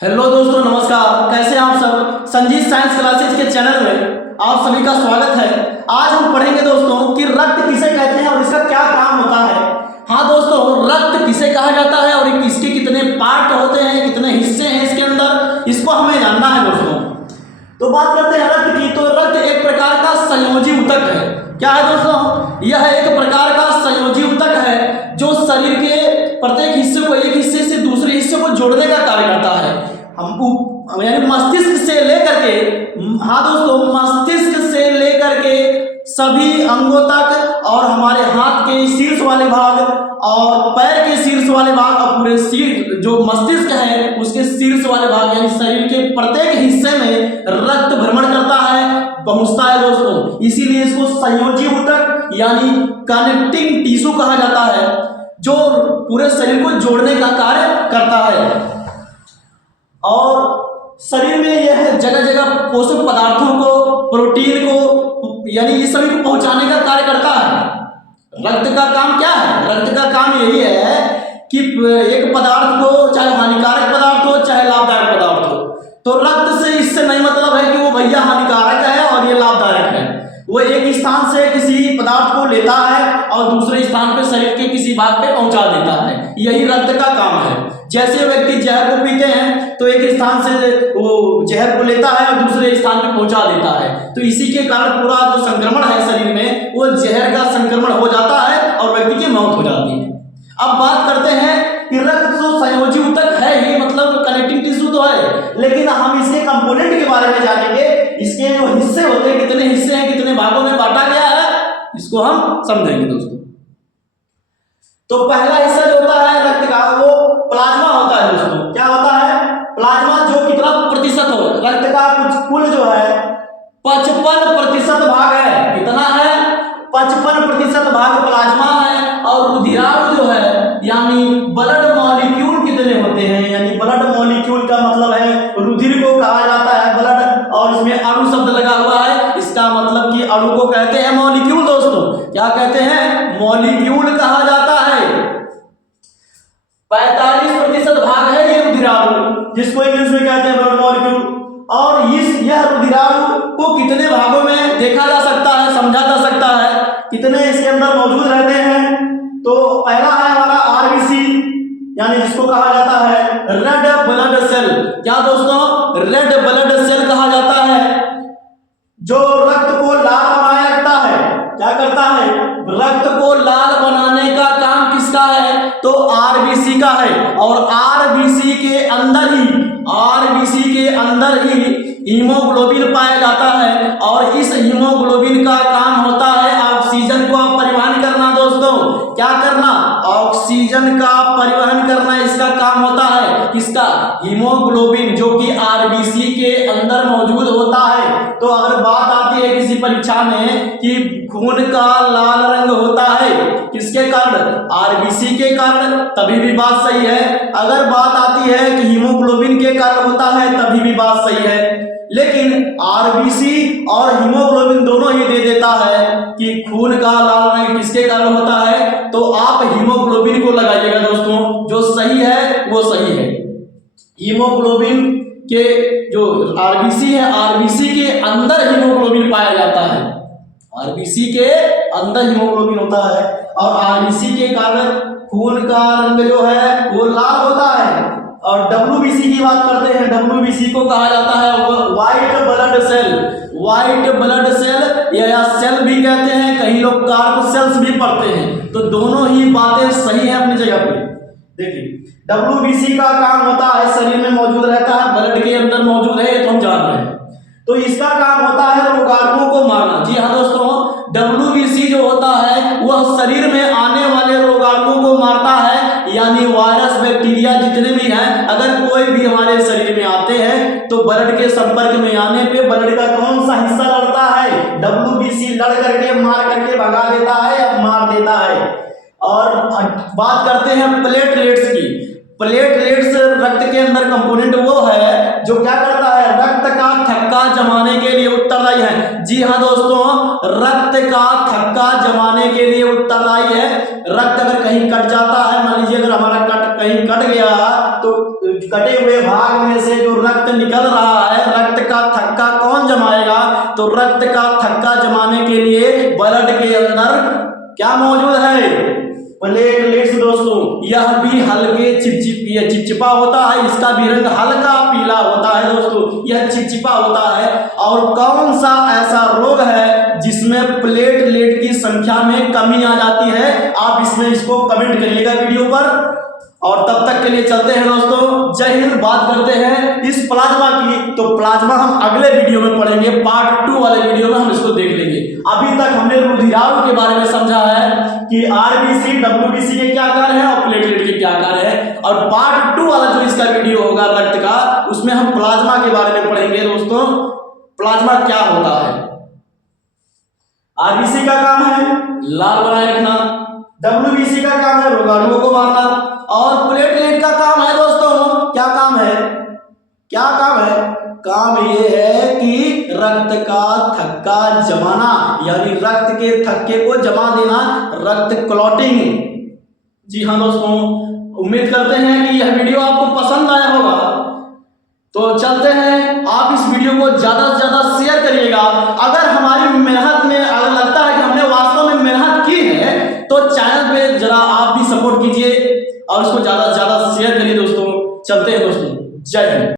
Hello दोस्तों, नमस्कार। कैसे हैं आप सब। संजीत साइंस क्लासेस के चैनल में आप सभी का स्वागत है। आज हम पढ़ेंगे दोस्तों कि रक्त किसे कहते हैं और इसका क्या काम होता है। हाँ दोस्तों, रक्त किसे कहा जाता है और इसके कितने पार्ट होते हैं, कितने हिस्से हैं इसके अंदर, इसको हमें जानना है दोस्तों। तो बात करते हैं रक्त की। तो रक्त एक प्रकार का संयोजी ऊतक है। क्या है दोस्तों? यह एक प्रकार का संयोजी ऊतक है जो शरीर के प्रत्येक हिस्से को एक हिस्से से दूसरे हिस्से को जोड़ने का कार्य करता है। हम यानी मस्तिष्क से लेकर के, हाँ दोस्तों, मस्तिष्क से लेकर के सभी अंगों तक और हमारे हाथ के शीर्ष वाले भाग और पैर के शीर्ष वाले भाग और पूरे शीर्ष जो मस्तिष्क है उसके शीर्ष वाले भाग यानी शरीर के प्रत्येक हिस्से में रक्त भ्रमण करता है, पहुंचता है दोस्तों। इसीलिए इसको संयोजी ऊतक यानी कनेक्टिंग टिश्यू कहा जाता है, जो पूरे शरीर को जोड़ने का कार्य करता है। और शरीर में यह जगह जगह पोषक पदार्थों को, प्रोटीन को, यानी ये सभी को पहुंचाने का कार्य करता है। रक्त का काम क्या है? रक्त का काम यही है कि एक पदार्थ को, चाहे हानिकारक पदार्थ हो चाहे लाभदायक पदार्थ हो, तो रक्त से इससे नहीं मतलब है कि वो भैया हानिकारक है और ये लाभदायक है। वो एक स्थान से किसी पदार्थ को लेता है और दूसरे स्थान पे शरीर के किसी भाग पे पहुंचा देता है। यही रक्त का काम है। जैसे व्यक्ति जहर को पीते हैं तो एक स्थान से वो जहर को लेता है और दूसरे स्थान पे पहुंचा देता है। तो इसी के कारण पूरा जो संक्रमण है शरीर में, वो जहर का संक्रमण हो जाता है और व्यक्ति की मौत हो जाती है। अब बात करते हैं कि रक्त जो संयोजी ऊतक है ही, मतलब कनेक्टिंग टिश्यू तो है, लेकिन हम इसके कंपोनेंट के बारे में जानेंगे। इसके जो हिस्से होते हैं, कितने हिस्से हैं, कितने भागों में बांटा गया है, इसको हम समझेंगे दोस्तों। तो पहला हिस्सा जो होता है रक्त का, वो प्लाज्मा होता है दोस्तों। क्या होता है? प्लाज्मा, जो कितना प्रतिशत हो रक्त का, कुल जो है 55% भाग है। कितना है? 55% भाग प्लाज्मा है। और रुधिराणु जो है यानी ब्लड मॉलिक्यूल कितने होते हैं, यानी ब्लड मॉलिक्यूल का मतलब है रुधिर को कहा जाता है ब्लड, और इसमें अणु शब्द लगा हुआ है। इसका मतलब कि अणु को कहते हैं मॉलिक्यूल दोस्तों। क्या कहते हैं? मॉलिक्यूल कहा जाता है। 45% भाग है ये रुधिराणु, जिसको इंग्लिश में कहते हैं ब्लड मॉलिक्यूल। और यह रुधिराणु को कितने भागों में देखा जा सकता है, समझा जा सकता है, कितने इसके अंदर मौजूद रहते हैं। तो पहला है हमारा आरबीसी, यानी जिसको कहा जाता है रेड ब्लड सेल। क्या दोस्तों? रेड ब्लड सेल कहा जाता है, जो रक्त को लाल बनाए रखता है। क्या करता है? रक्त को लाल बनाने का काम किसका है? तो आरबीसी का है। और आरबीसी के अंदर ही हीमोग्लोबिन पाया जाता है। और इस हीमोग्लोबिन का काम होता है ऑक्सीजन को परिवहन करना दोस्तों। क्या करना? ऑक्सीजन का परिवहन करना इसका काम होता है। किसका? हीमोग्लोबिन, जो कि आरबीसी के अंदर मौजूद होता है। तो अगर बात आती है किसी परीक्षा में कि खून का लाल रंग होता है किसके कारण? आरबीसी के कारण, तभी भी बात सही है। अगर बात आती है कि हीमोग्लोबिन के कारण होता है, तभी भी बात सही है। लेकिन आरबीसी और हीमोग्लोबिन दोनों ही दे देता है कि खून का लाल रंग किसके कारण होता है। तो आप हीमोग्लोबिन को लगाइएगा दोस्तों, जो सही है वो सही है। हीमोग्लोबिन के जो आरबीसी है, आरबीसी के अंदर हीमोग्लोबिन पाया जाता है। आरबीसी के अंदर हीमोग्लोबिन होता है और आरबीसी के कारण खून का रंग जो है वो लाल होता है। और डब्ल्यूबीसी की बात करते हैं। डब्ल्यूबीसी को कहा जाता है white blood cell. White blood cell या सेल भी कहते हैं, कई लोग कार्प सेल्स भी पढ़ते हैं। तो दोनों ही बातें सही हैं अपनी जगह पे। देखिए, डब्ल्यूबीसी का काम होता है शरीर में मौजूद रहता है, ब्लड के अंदर मौजूद है, तो हम जान रहे हैं। तो इसका काम होता है रोगाणुओं को मारना। जी हाँ दोस्तों, डब्ल्यूबीसी जो होता है वह शरीर में आने वाले रोगाणुओं को मारता है, यानी वायरस, बैक्टीरिया जितने भी हैं, अगर कोई भी हमारे शरीर में आते हैं तो ब्लड के संपर्क में आने पे ब्लड का कौन सा हिस्सा लड़ता है? डब्ल्यूबीसी लड़ करके, मार करके भगा देता है या मार देता है। और बात करते हैं प्लेटलेट्स की। प्लेटलेट्स रक्त के अंदर कंपोनेंट वो है जो क्या करता है? रक्त का थक्का जमाने के लिए उत्तरदायी है। जी हाँ दोस्तों, रक्त का थक्का जमाने के लिए उत्तरदायी है। रक्त अगर कहीं कट जाता है, मान लीजिए अगर हमारा कहीं कट गया तो कटे हुए भाग में से जो रक्त निकल रहा है, रक्त का थक्का कौन जमाएगा? तो रक्त का थक्का जमाने के लिए ब्लड के अंदर क्या मौजूद है? प्लेटलेट्स दोस्तों। यह भी हल्के चिपचिपा होता है, इसका भी रंग हल्का पीला होता है दोस्तों, यह चिपचिपा होता है। और कौन सा ऐसा रोग है जिसमें प्लेटलेट की संख्या में कमी आ जाती है? आप इसमें इसको कमेंट करिएगा वीडियो पर। और तब तक के लिए चलते हैं दोस्तों, जय हिंद। बात करते हैं इस प्लाज्मा की, तो प्लाज्मा हम अगले वीडियो में पढ़ेंगे, पार्ट 2 वाले वीडियो में हम इसको देख लेंगे। अभी तक हमने रुधिराव के बारे में समझा है कि आरबीसी डब्ल्यूबीसी के क्या कार्य है और प्लेटलेट के क्या कार्य है। और पार्ट 2 वाला जो इसका वीडियो होगा रक्त का, उसमें हम प्लाज्मा के बारे में पढ़ेंगे दोस्तों। प्लाज्मा क्या होता है? आरबीसी का काम है लाल बनाए रखना, डब्ल्यूबीसी का काम है रोगाणुओं को मारना, और प्लेटलेट का काम है दोस्तों, क्या काम है? क्या काम है? काम ये है कि रक्त का थक्का जमाना, यानी रक्त के थक्के को जमा देना, रक्त क्लॉटिंग। जी हाँ दोस्तों, उम्मीद करते हैं कि यह वीडियो आपको पसंद आया होगा। तो चलते हैं, आप इस वीडियो को ज्यादा से ज्यादा शेयर करिएगा। अगर हमारी मेहनत में अगर लगता है कि हमने वास्तव में मेहनत की है, तो चैनल पे जरा आप भी सपोर्ट कीजिए और इसको ज्यादा से ज्यादा शेयर करिए दोस्तों। चलते हैं दोस्तों, जय हिंद।